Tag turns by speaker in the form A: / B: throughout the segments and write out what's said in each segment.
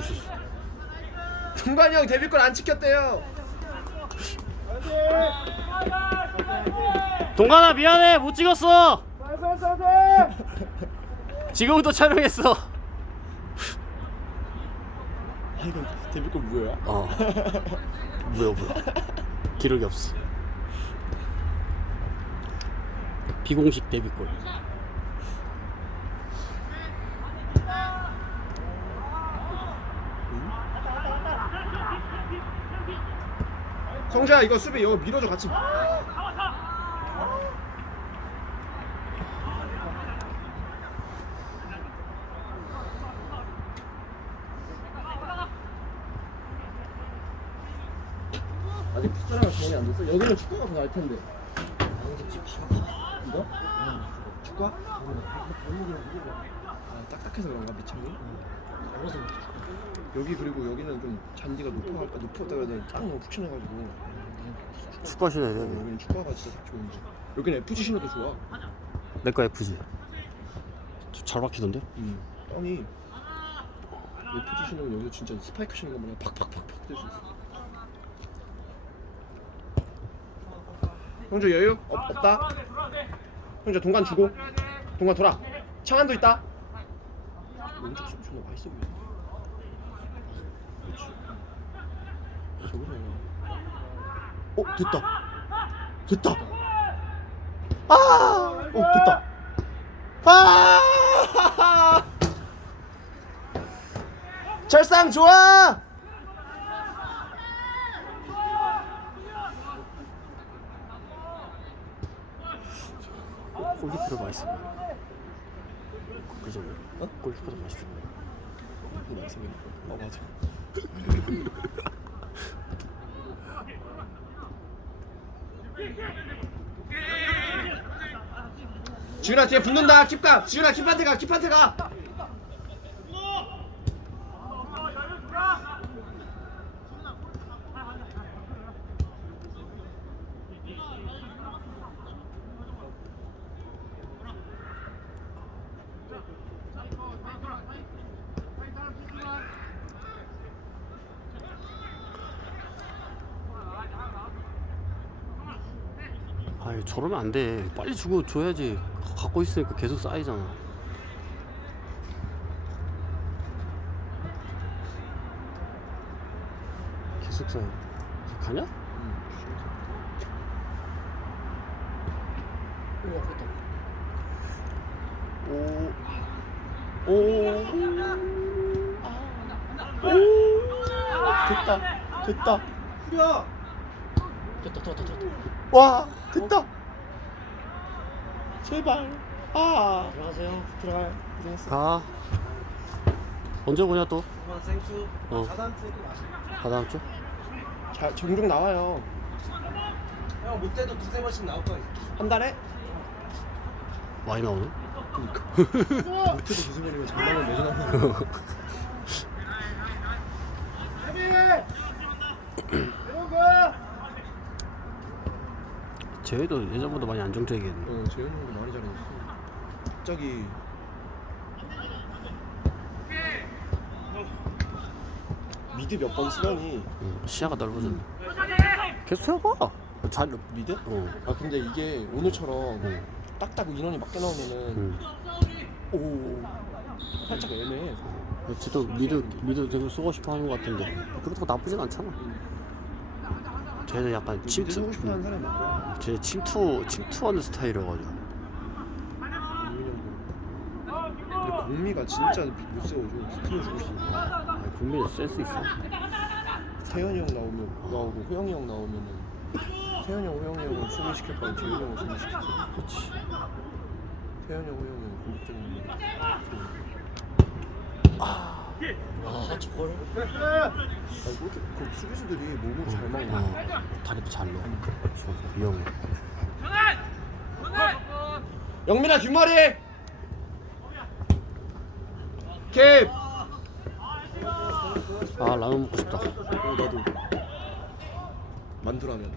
A: 있었어.
B: 동관이 형 데뷔권 안 지켰대요.
A: 동관아 미안해 못 찍었어. 지금부터 촬영했어.
B: 아 이건 데뷔권 뭐야?
A: 어. 뭐야 뭐야. 기록이 없어. 비공식 데뷔골.
B: 성재야 이거 수비 이거 밀어줘 같이. 아직 풋사랑을 정리 안 됐어? 여기는 축구가 더 나을 텐데. 이거? 축구야? 아, 딱딱해서 그런가 밑창이? 여기 그리고 여기는 좀 잔디가 높아 높았다 되는 딱 너무 푹신해가지고
A: 축구 하시네.
B: 어, 여기는 축구가 진짜 딱 좋은데 여기는 FG 신어도 좋아
A: 내거 F지. 잘 박히던데?
B: 음. 땅이 FG 신으면 여기서 진짜 스파이크 신는 것만 팍팍팍팍 뜰수 있어 형주 여유? 없, 없다? 형주 동간 주고 동간 돌아 창안도 있다 왼쪽 수비 존나 맛있어 보여 그렇지 저기서 어 됐다 됐다 아! 어 됐다 아! 절상 좋아!
A: 골키퍼도 맛있어. 어? 골키퍼도 맛있어.
B: 맛있어 어 맞아 지훈아 뒤에 붙는다. 킵가. 지훈아 킵한테 가 킵한테 가
A: 저러면 안 돼. 빨리 주고 줘야지. 갖고 있으니까 계속 쌓이잖아. 계속 쌓여. 가냐?
B: 오. 오. 됐다. 됐다. 후려. 됐다, 됐다, 됐다. 와, 됐다. 제발. 아.
C: 들어가세요.
B: 들어가요. 고생했어.
A: 가. 언제 오냐 또?
C: 그만 생수.
A: 어.
C: 다다음 주에 또 마시.
A: 다 다음 주?
B: 자, 종종 나와요.
C: 형 못해도 두세 번씩 나올 거야.
B: 한 달에?
A: 많이 나오네.
B: 못해도 두세 번이면 장난은 매주 나오는 거.
A: 쟤도 예전보다 많이 안정적이겠네.
B: 어, 재현이 형도 많이 잘해줬어. 갑자기 미드 몇 번 쓰더니
A: 응, 시야가 넓어졌네. 계속 해봐. 잘.
B: 미드?
A: 어.
B: 아 근데 이게 오늘처럼
A: 응.
B: 딱딱 인원이 맞게 나오면은
A: 응.
B: 오 살짝 애매해.
A: 쟤도 미드 미드 되게 쓰고 싶어 하는 것 같은데 그렇다고 나쁘진 않잖아. 쟤는 약간
B: 미드
A: 침투.
B: 하고 싶어하는 사람이 많고
A: 쟤 침투 침투하는 스타일이어가지고.
B: 근데 공미가 진짜 못 세워줘. 스킬을 주고 싶어.
A: 아, 국민이 센스 있어.
B: 태현이 형 나오면 나오고 호영이 형 나오면은 태현이 형, 호영이 형은 수비 시킬 바에 재현이 형을 수비 시키지.
A: 그렇지.
B: 태현이 형, 호영이 형 공격적인 거.
C: 아 저걸.
B: 아니 뭐 이렇게 그 수비수들이 몸으로 잘 막네.
A: 어, 다리도 잘 넣어. 좋아, 위험해.
B: 영민아 뒷머리. 캡.
A: 아 라면 먹고 싶다.
B: 오 나도. 만두라면.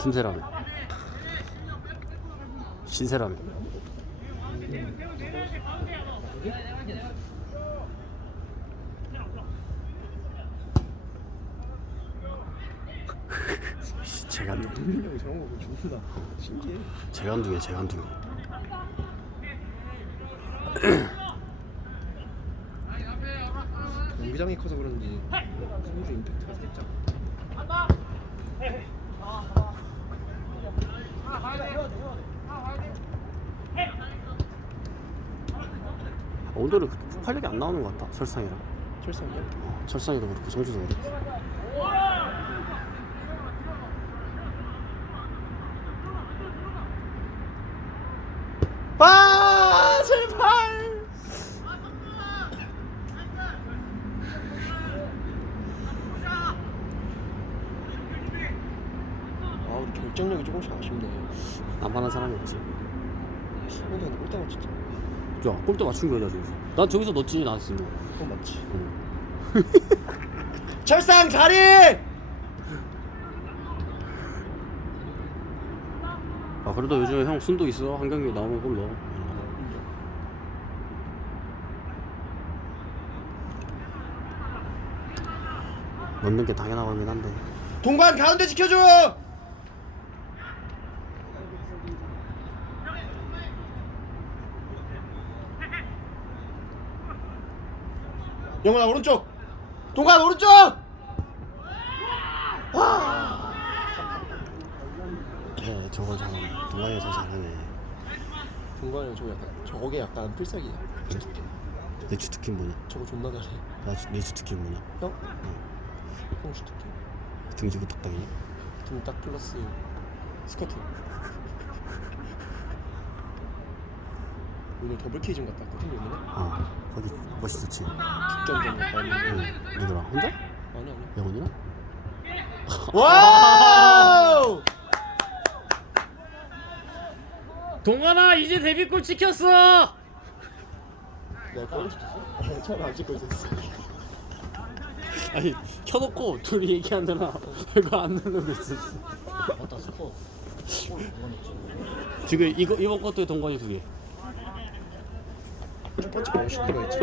A: 틈새라면. 신세라면. 재간둥 재간둥이야 재간둥이
B: 경기장이 커서 그런지 성주 임팩트가 살짝
A: 오늘은 그렇게 폭발력이 안 나오는 것 같다 철상이랑.
B: 철상이야?
A: 철상이도 그렇고 성주도 그렇고
B: 아 제발. 아 우리 결정력이 조금씩 아쉽네.
A: 남한한 사람이 없지.
B: 근데 근데 꼴대 맞췄잖아
A: 야 골대 맞춘 거야 나 저기서. 난 저기서 넣지 나왔으면
B: 그건 맞지.
A: 응.
B: 철상 자리
A: 그래도 요즘에 형 순도 있어. 한 경기 나오면 골 넣어 넣는 게 당연하긴 한데.
B: 동반 가운데 지켜줘! 영원아 오른쪽! 동반 오른쪽!
A: 네 저걸 잘하네 동아리에서 잘하네.
B: 동반이 형 저거 약간 저게 약간 필살기야.
A: 그래? 내 주특기 뭐냐?
B: 저거 존나 잘해.
A: 나내 주특기 뭐냐?
B: 형? 형 슈트키
A: 등지고 탁당이냐
B: 등딱 플러스 스커트. 오늘 더블 케이징 갔다 왔거든 요번에
A: 어 거기 멋있었지?
B: 국전전 갔다 왔는데
A: 응. 누구랑 혼자?
B: 아니 아니
A: 영훈이랑?
B: 와우
A: 동환아 이제 데뷔골 찍혔어
B: 내가 골 찍혔어? 처음에 안 찍고 있었어
A: 아니 켜놓고 둘이 얘기하느라 별거 안 누르고 있었어
C: 맞다 스포?
A: 지금 이거 이번 것도 동건이 두개
B: 첫 번째 거 슈트가 있지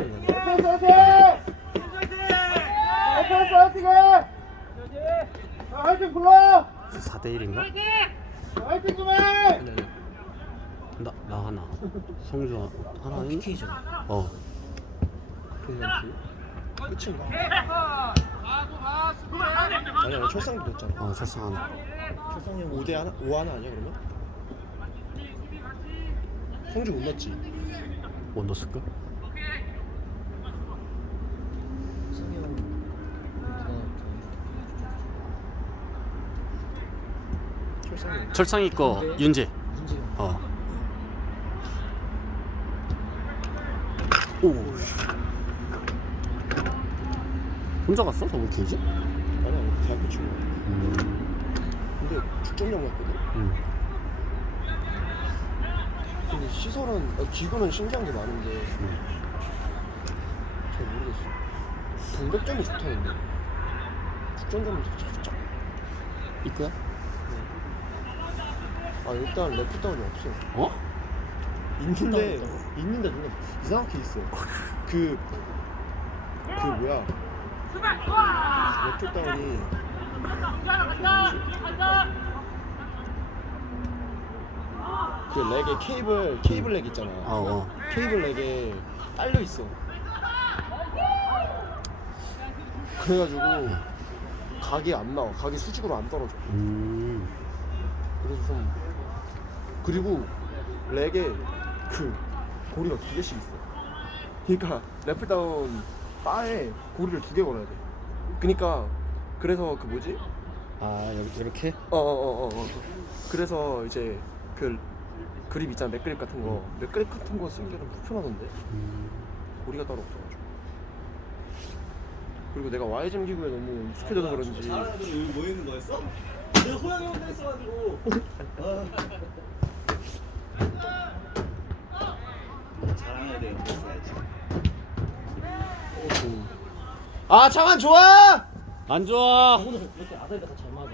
B: 정말
D: 불러!
A: 4대 1인가?
D: 화이팅 좀 해!
A: 나, 나 하나 성주 하나 있나?
C: PK잖아
B: 어둘 끝인가? 아니 아니 철상도 넣었잖아
A: 어, 철상 하나
C: 초성이 형
B: 5대 하나? 5 하나 아니야 그러면? 성주 못 넣었지?
C: 못형
B: 철상이
A: 철상이 거 윤재
C: 문제 형
A: 어. 오. 혼자 갔어? 더블 케이지?
B: 아니 아니 대학교 친구
A: 음.
B: 근데 축전형이었거든
A: 음.
B: 근데 시설은 어, 기구는 신기한 게 많은데
A: 음.
B: 잘 모르겠어 동백점이 좋다는데 축전점은 살짝
A: 이거야?
B: 아 일단 레프다운이 없어
A: 어?
B: 있는데 있는데 누가 이상하게 있어 그 그 뭐야 레프다운이 그 렉에 케이블 케이블 렉 있잖아
A: 어, 어.
B: 케이블 렉에 딸려 있어 그래가지고 각이 안 나와 각이 수직으로 안 떨어져
A: 음.
B: 그래서 좀 그리고 렉에 그 고리가 두 개씩 있어. 그러니까 래프다운 바에 고리를 두 개 걸어야 돼. 그러니까 그래서 그 뭐지?
A: 아, 여기 이렇게?
B: 어어어어 어, 어, 어. 그래서 이제 그 그립 있잖아 맥그립 같은 거 맥그립 같은 거 쓰기가 좀 불편하던데
A: 음.
B: 고리가 따로 없어가지고 그리고 내가 YGM 기구에 너무 익숙해져서 그런지
C: 잘하는 애들 여기 모이는 거였어? 내가 호영이 혼자 있어가지고 아. 잘하는 애들 옆에 있어야지
B: 아 장한 좋아!
A: 안 좋아.
C: 오늘 이렇게 아다리가 다잘 맞아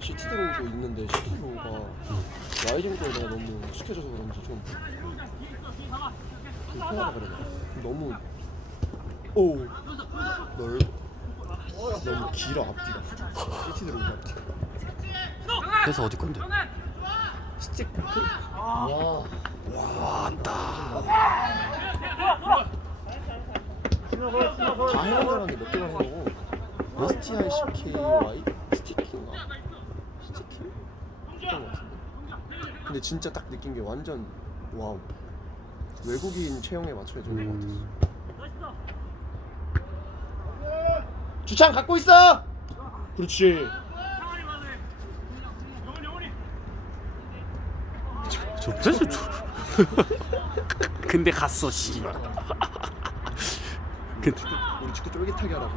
B: 시티드로우도 있는데 시티드로우가 YGM 기구에 내가 너무 익숙해져서 그런지 좀 통하라 그래. 너무 오 넓. 너무 길어 앞뒤가. 들어오는 앞뒤가.
A: 그래서 어디 건데?
B: 스틱 그
C: 와.
B: 다 해본 줄 알았는데 몇 개만 해보고 STICKY 스티킹인가? 스티킹? 했던 것 같은데 근데 진짜 딱 느낀 게 완전 와우 외국인 체형에 맞춰 해주는 것 같았어
A: 음,
B: 주창 갖고 있어! 그렇지
A: 저 그래서 저... 근데 갔어 씨. 근데
B: 우리 축구 쫄깃하게 하라고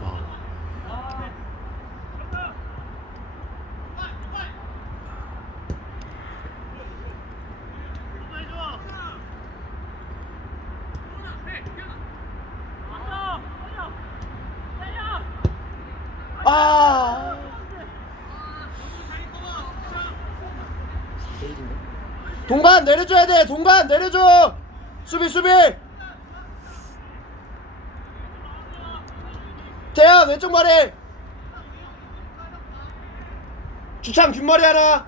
A: 아,
B: 아 동반 내려줘야 돼. 동반 내려줘. 수비 수비. 태양 왼쪽 머리. 주창 뒷머리 하나.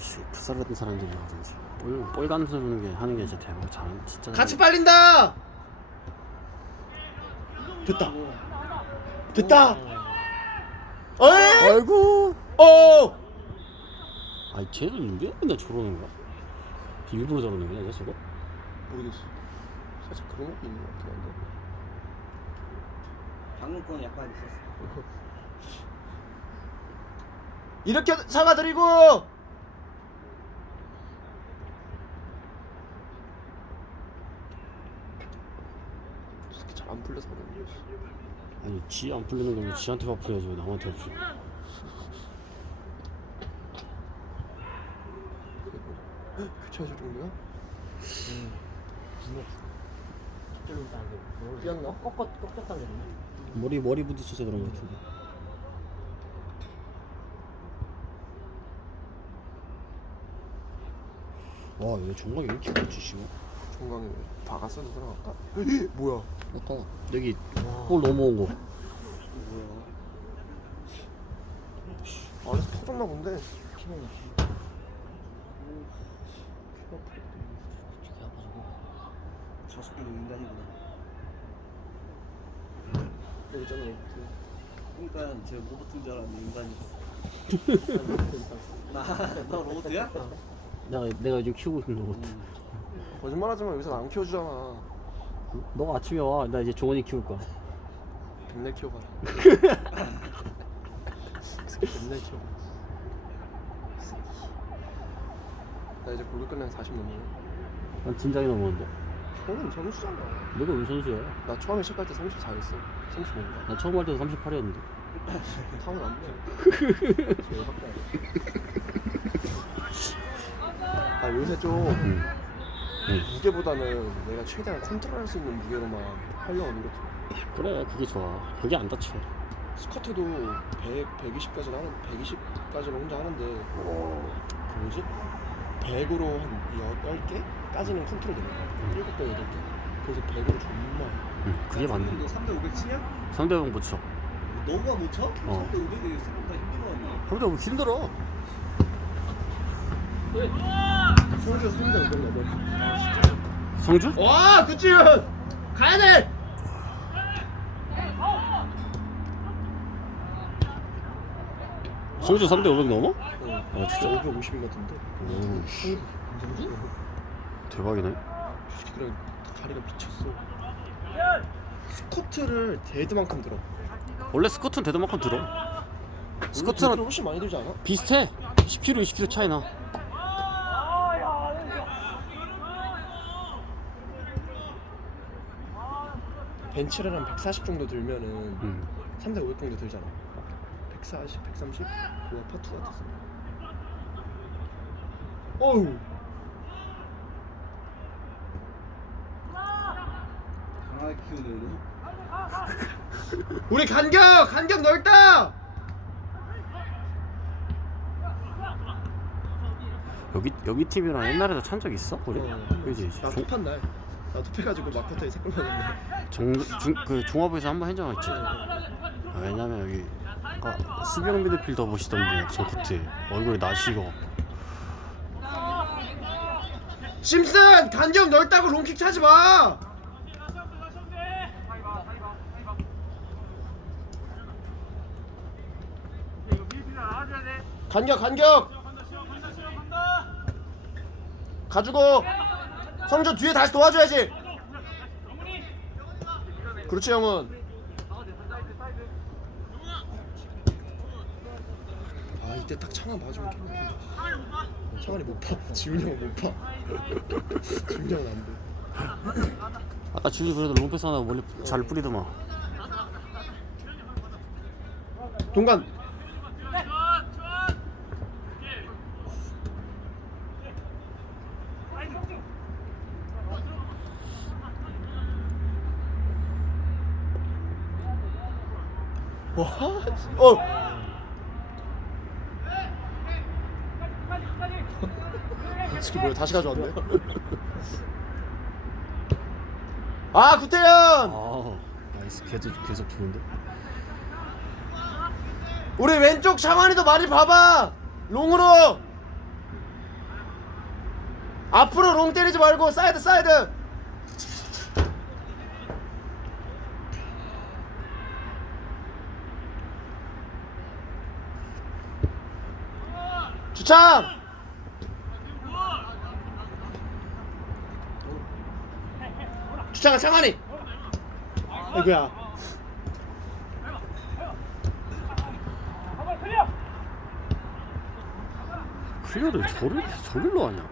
A: 씨, 풋살하던 사람들이 하든지. 볼, 볼 감수는 게 하는 게 진짜 대박. 잘 진짜
B: 같이 빨린다. 됐다. 됐다. 어이
A: 아이고
B: 어
A: 아니 쟤는 왜 맨날 저러는 거야? 일부러 저러는 거야 저거?
B: 모르겠어 살짝 그런 것도 있는 것 같긴 한데
C: 방금 건 약간 있었어.
B: 이렇게 사과드리고 이렇게 잘안 풀려서 그러는 거지
A: 아니 지 안 풀리는 거면 지한테 화풀려야지 왜 남한테 화풀 려
B: 교체하실 정도야? 뛰었나?
A: 머리 머리 부딪혀서 그런 거 같은데. 와 얘 종각이 왜 이렇게 많지 씨발?
B: 종강이 박았어도 들어갈까? 뭐야?
A: 아까 여기 볼 넘어온 거.
B: 안에서 터졌나 본데.
C: 저 속도 인간이구나.
B: 여기 있잖아
C: 그러니까 제가 로봇인 줄 알았는데 인간이. 나, 너 로봇이야?
A: 내가 내가 요즘 키우고 있는 거
C: 음.
B: 거짓말하지 마 여기서 안 키워주잖아.
A: 너가 아침에 와 나 이제 종원이 키울 거야.
B: 맨날 키워봐. 맨날 키워 나 이제 골프 끝나면 40 넘어
A: 난 진작에 넘었는데
B: 형은 선수잖아.
A: 내가 왜 선수야.
B: 나 처음에 시작할 때 34였어. 35인가
A: 나 처음 할 때도 38이었는데.
B: 타면 안돼. 아 요새 좀
A: 응. 응.
B: 무게보다는 내가 최대한 컨트롤할 수 있는 무게로만 하려고 노력해.
A: 그래 그게 좋아. 그게 안 다쳐.
B: 스쿼트도 100, 120까지는 하는 120까지는 혼자 하는데 그 뭐지? 100으로 한 10개까지는 컨트롤 되는 거야 7개 8개 그래서 100으로 존나 해.
A: 응, 그게 맞네
C: 너 3대 500 치냐?
A: 상대방 못 쳐.
C: 너가 못 쳐?
A: 어.
C: 3대 500이 생각보다 힘든 거 아니야?
A: 상대방 힘들어.
B: 성주 3대 500
A: 성주?
B: 와 그치윤 가야 돼
A: 성주 3대 500 넘어?
B: 어,
A: 아 진짜?
B: 550인 같은데
A: 오,
B: 성주?
A: 대박이네.
B: 새끼랑 다리가 미쳤어 스쿼트를 데드만큼 들어
A: 원래 스쿼트는 대도만큼 들어.
B: 스쿼트는
A: 스쿼트는
B: 훨씬 많이 들지 않아?
A: 비슷해. 10kg, 20kg 차이 나.
B: 벤치를 한 140 정도 들면은
A: 응.
B: 3대 500 정도 들잖아 140, 130? 와 파투 같았어 어우
C: 강하게 키우네
B: 우리 간격! 간격 넓다!
A: 여기 여기 팀이랑 옛날에도 찬적 있어? 우리?
B: 어.
A: 그지?
B: 나 톱한 날. 나 톱해가지고 마커터에 세골 맞았네.
A: 정그 종합에서 한번 한적 있지. 아까 수비형 미드필더 보시던 저 그때 얼굴이 나시고
B: 심슨 간격 넓다고 롱킥 차지 마. 간격 간격. 가지고 성준 뒤에 다시 도와줘야지. 그렇지 형은. 아 이때 딱 창한 봐주면 괜찮아. 창한이 못 봐. 지훈이 형은 못 봐. 지훈이 형은 안 돼.
A: 아까 주지 그래도 롱패스 하나 멀리 잘 뿌리더만.
B: 동간. 와, 어. 지금 뭐야? 다시 가져왔네. 아, 구태현.
A: 아 나이스 계속 계속 좋은데.
B: 우리 왼쪽 창환이도 많이 봐봐 롱으로 앞으로 롱 때리지 말고 사이드 사이드 주창 주창아 창환이 아이고야.
A: 클리어를 저를 저길로 하냐?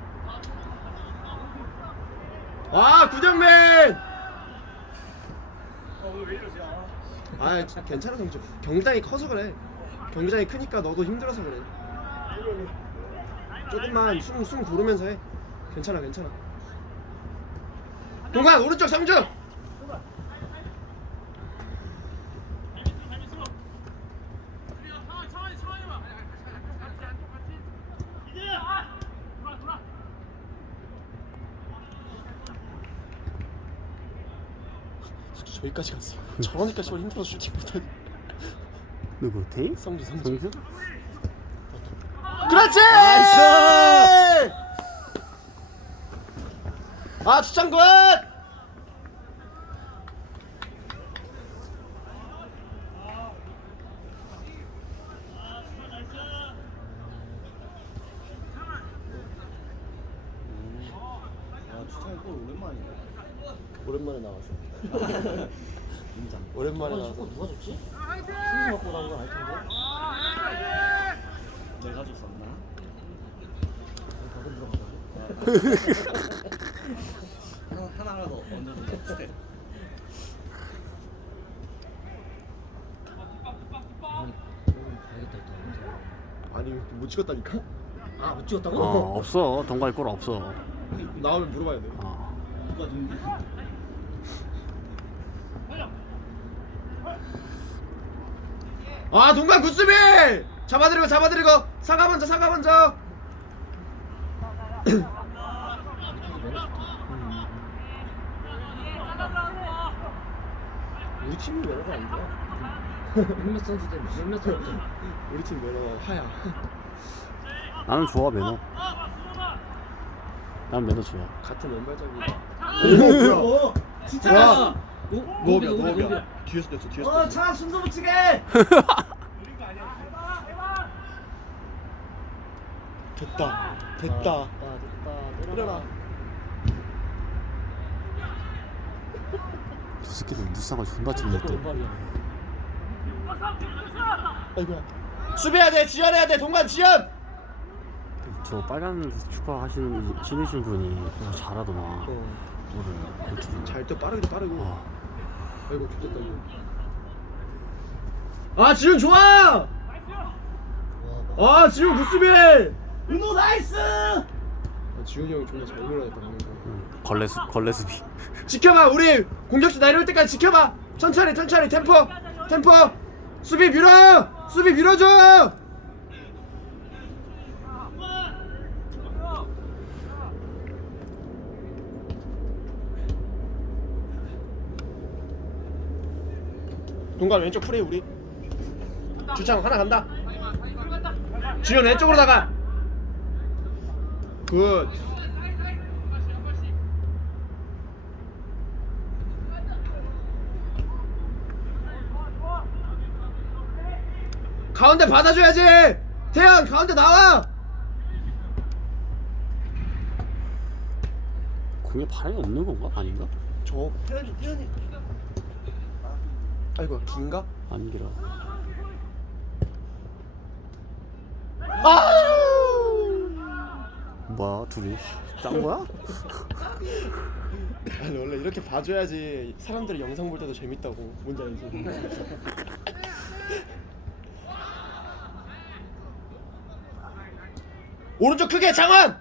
B: 와 구정맨! 아 괜찮아 성주. 경기장이 커서 그래. 경기장이 크니까 너도 힘들어서 그래. 조금만 숨, 숨 고르면서 해. 괜찮아 괜찮아 동관 오른쪽 성주 저기까지 갔어 저러니까 씨발 힘들어서 슈팅 못하니
A: 누구 데이?
B: 성주 성주? 그렇지!
A: 나이스!
B: 아 주창 굿!
C: 아 오랜만이네.
B: 오랜만에 나왔어 오랜만에 나와서
C: 누가 줬지? 승수 갖고 나온 건알 텐데. 내가 줬었나? 하 나 하나라도 얹어주자.
B: 아니 못 찍었다니까?
C: 아 못 찍었다고?
A: 어 없어 동갈 골 없어.
B: 나오면 물어봐야 돼
A: 어.
C: 누가 줬니?
B: 아 동관 굿수비! 잡아드리고 잡아드리고 사과 먼저 사과 먼저 우리 팀이 매너가 안 좋아
C: 몇몇 선수 때문에 몇몇 선수.
B: 우리 팀 매너가 하야
A: 나는 좋아 매너. 난 매너 좋아.
B: 같은 왼발잡이
C: 오,
B: 뭐야
C: 진짜.
B: 뭐야?
C: 오, 노비야, 노비야.
B: 뒤에서 됐어 뒤에서
C: 어, 차 순도 붙이게.
B: 됐다 됐다
C: 아, 됐다.
B: 일어나
A: 새끼들 무쌍을 존나.
C: 왼발이야.
B: 아이고야 수비해야 돼 지연해야 돼 동관 지연
A: 저 빨간 축구 하시는 이- 신으신 분이 어, 잘하더만.
B: 어.
A: 오늘 골투를.
B: 잘또 빠르기도 빠르고
A: 어.
B: 아이고 좋겠다 이거 아 지훈 좋아 아 지훈 굿수비
C: 은호 나이스.
B: 아, 지훈이 형이 존나 잘 밀어냈다 방금
A: 응. 걸레 수 걸레 수비.
B: 지켜봐 우리 공격수 날려올 때까지 지켜봐. 천천히 천천히 템포 템포. 수비 밀어 수비 밀어줘. 동간 왼쪽 프레이 우리. 주창 하나 간다. 주현 왼쪽으로 나가. 굿. 가운데 받아줘야지 태양 가운데 나와
A: 공에 바람이 없는 건가? 아닌가?
B: 저
C: 태연이 태연이
B: 아이고 긴가?
A: 아니라 뭐야 둘이 짠 거야?
B: 아니 원래 이렇게 봐줘야지 사람들이 영상 볼 때도 재밌다고 뭔지 알지? 오른쪽 크게 장원!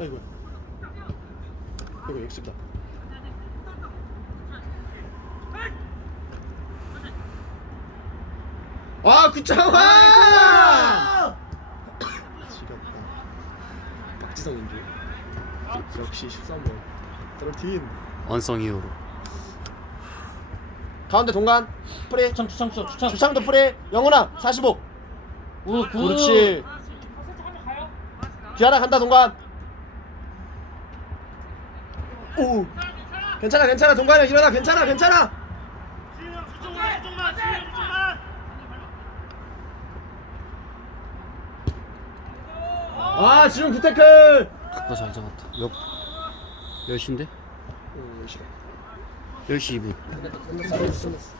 B: 아이고 이거 역습다 아 구창환! 지렸다 박지성인 줄 역시 13번. 드럼팀
A: 원성 이후로.
B: 가운데 동간. 프레
C: 추천 추천 추천 추천
B: 주창도 프레 영훈아 45
C: 오, 굿.
B: 그렇지. 뒤하나 간다 동관 오. 괜찮아 괜찮아. 동관이 형 일어나. 괜찮아 괜찮아. 아 지금 구태클
A: 그거 잘 잡았다 몇 10시인데?
B: 음, 시간
A: 10시 2분
B: 끝났어 끝났어